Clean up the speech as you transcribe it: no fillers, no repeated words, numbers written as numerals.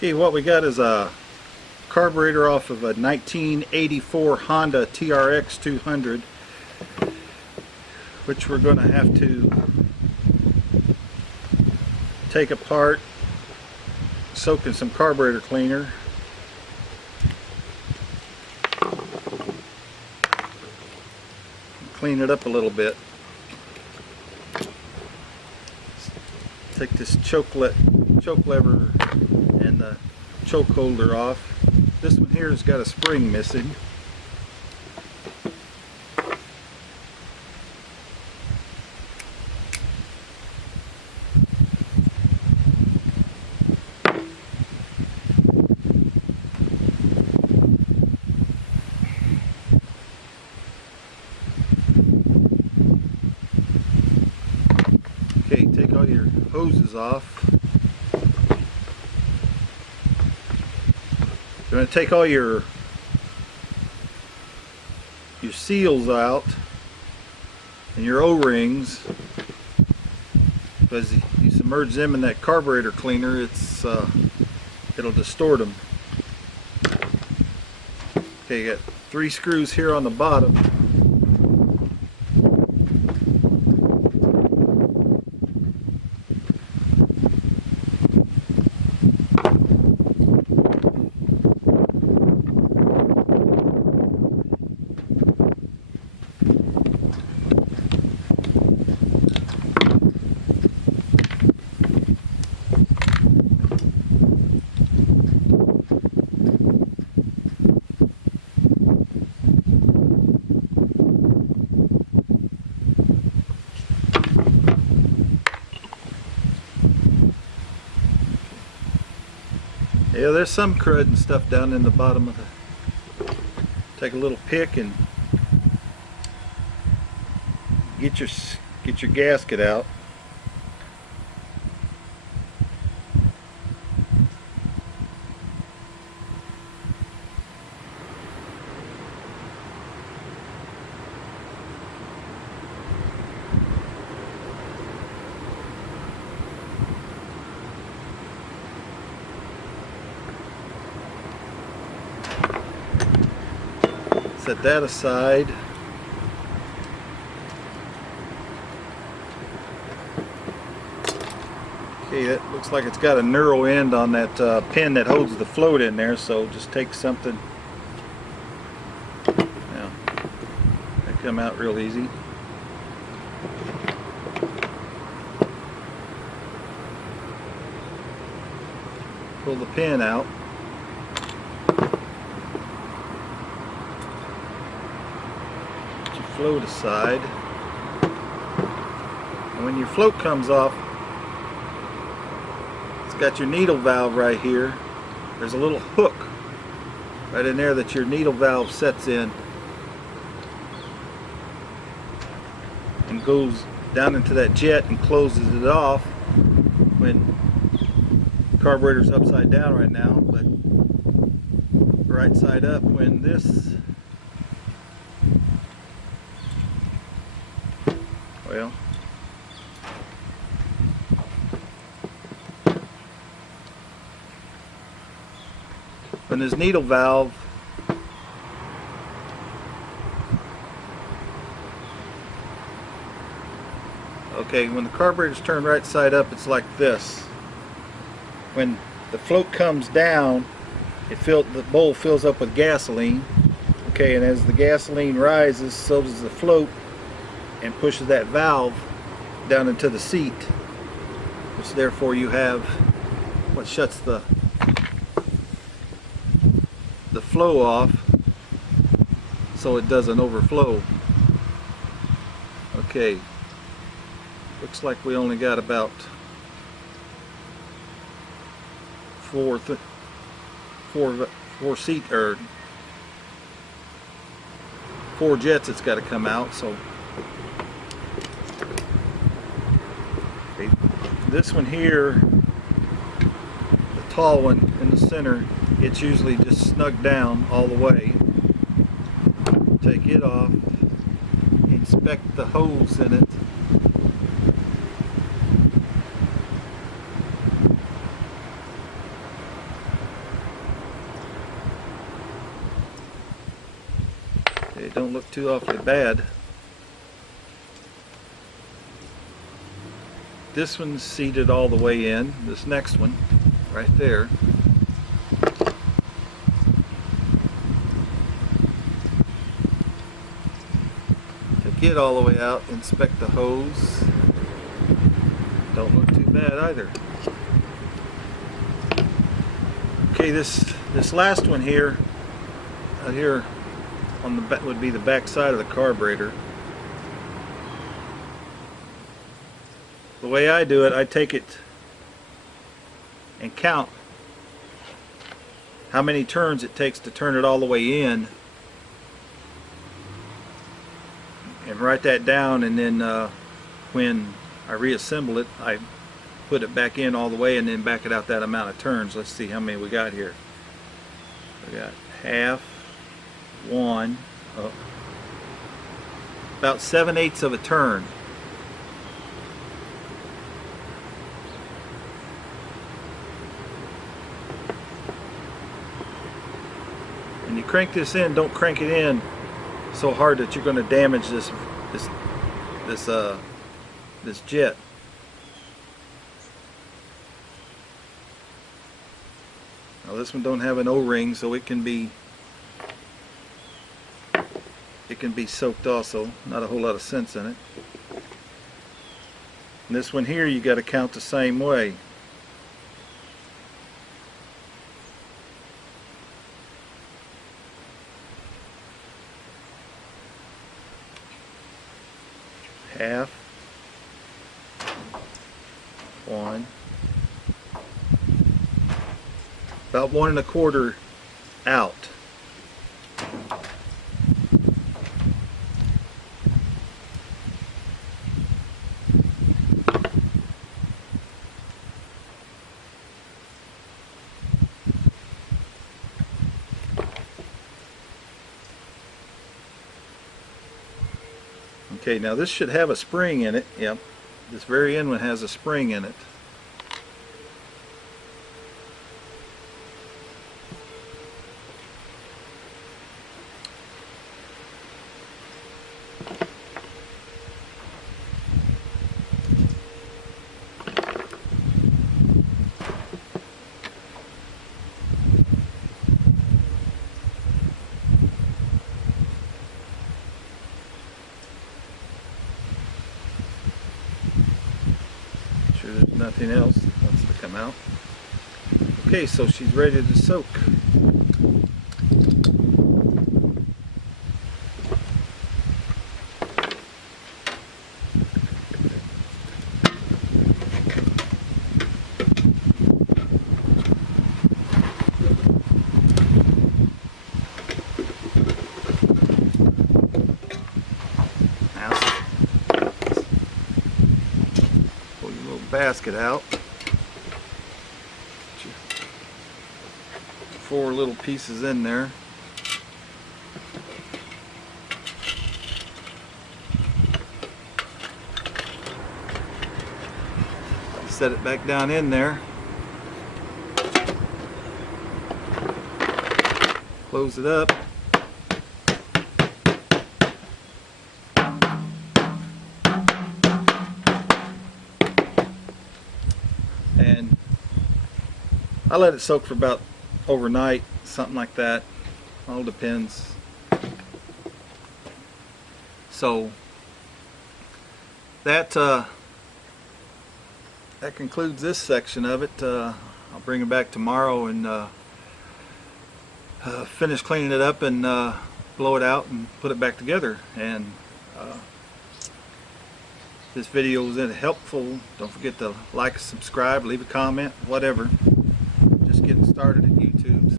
Okay, what we got is a carburetor off of a 1984 Honda TRX 200, which we're going to have to take apart, soak in some carburetor cleaner, clean it up a little bit. Take this choke lever and the choke holder off. This one here has got a spring missing. Okay, take all your hoses off. You're going to take all your seals out and your O-rings, because you submerge them in that carburetor cleaner, it'll distort them. Okay, you got 3 screws here on the bottom. Yeah, there's some crud and stuff down in the bottom of the... Take a little pick and get your gasket out. Set that aside. Okay, that looks like it's got a narrow end on that pin that holds the float in there, so just take something. Now, they come out real easy. Pull the pin out. Float aside, and when your float comes off, it's got your needle valve right here. There's a little hook right in there that your needle valve sets in and goes down into that jet and closes it off when the carburetor's upside down right now, but right side up when this, well, when this needle valve when the carburetor's turned right side up, it's like this. When the float comes down, the bowl fills up with gasoline. Okay, and as the gasoline rises, so does the float, and pushes that valve down into the seat, which therefore you have what shuts the flow off so it doesn't overflow. Okay, looks like we only got about four jets that's got to come out. So okay, this one here, the tall one in the center, it's usually just snug down all the way. Take it off, inspect the holes in it. They don't look too awfully bad. This one's seated all the way in. This next one, right there. To get all the way out, inspect the hose. Don't look too bad either. Okay, this last one here, out here on the back would be the back side of the carburetor. The way I do it, I take it and count how many turns it takes to turn it all the way in, and write that down, and then when I reassemble it, I put it back in all the way and then back it out that amount of turns. Let's see how many we got here. We got half, one, about 7/8 of a turn. When you crank this in, don't crank it in so hard that you're going to damage this jet. Now this one don't have an O-ring, so it can be soaked also. Not a whole lot of sense in it. And this one here, you got to count the same way. Half, one, about 1 1/4 out. Okay, now this should have a spring in it. Yep, this very end one has a spring in it. Sure there's nothing else that wants to come out. Okay, so she's ready to soak. Basket out. Get your 4 little pieces in there. Set it back down in there. Close it up. And I let it soak for about overnight, something like that. All depends. So that concludes this section of it. I'll bring it back tomorrow and finish cleaning it up and blow it out and put it back together. And this video was helpful. Don't forget to like, subscribe, leave a comment, whatever. Just getting started at YouTube.